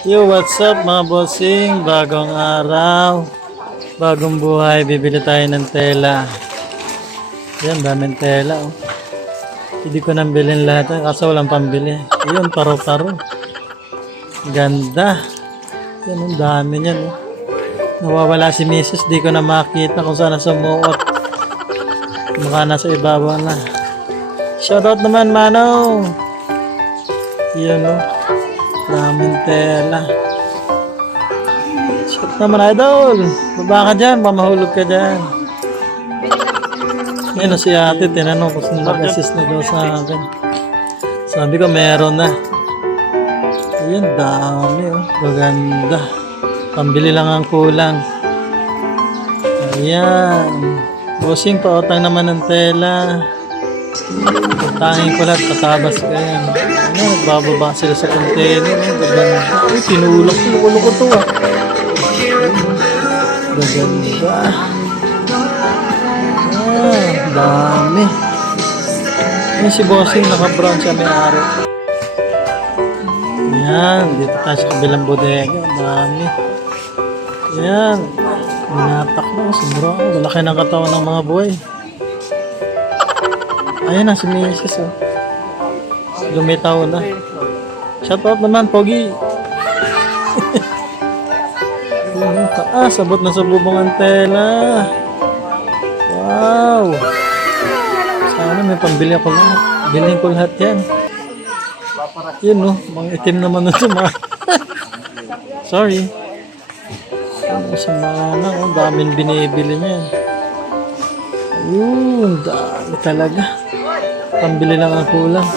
Yo, what's up mga bossing? Bagong araw, bagong buhay. Bibili tayo ng tela. Yan, daming tela. Oh. Hindi ko nang bilhin lahat. Kasi walang pambili. Yun, paro-paro. Ganda. Yan, ang dami niyan. Oh. Nawawala si Mrs. Di ko na makita kung saan sumuot. Mukha nasa ibabaw na. Shoutout naman, Manong. Yan, oh. Daming tela. Shout naman, idol. Baba ka dyan, mamahulog ka dyan. Ngayon si ate, tinanong kung sino nag-assist na daw sa akin. Sabi ko, meron na. Ayan, dami oh. Maganda. Pambili lang ang kulang. Ayan. Bossing, pautang naman ng tela. Tangin ko lahat, patabas ka yan. Ano, nagbababa sila sa container. Gaganda. Uy, tinulak. Tinulak ko to ah. Gaganda. Ah, dami. Yan si Bossing, naka-brown siya may-ari. Yan, dito tayo sa kabilang bodega. Dami. Yan. Binatak na. Sumura ako. Lalaki ng katawan ng mga buhay. Ayan na si Mrs. Oh. Lumitaw na. Shoutout naman, Pogi. Ayan, taas. Abot na sa bubong ang tela. Wow. Sana may pambili ako lang. Bilhin ko lahat yan. Yun no. Mga itim naman na ito. Sorry. Ano si Manang. Oh, daming binibili niya. Ayun. Dami talaga. Pambili lang ang kulang.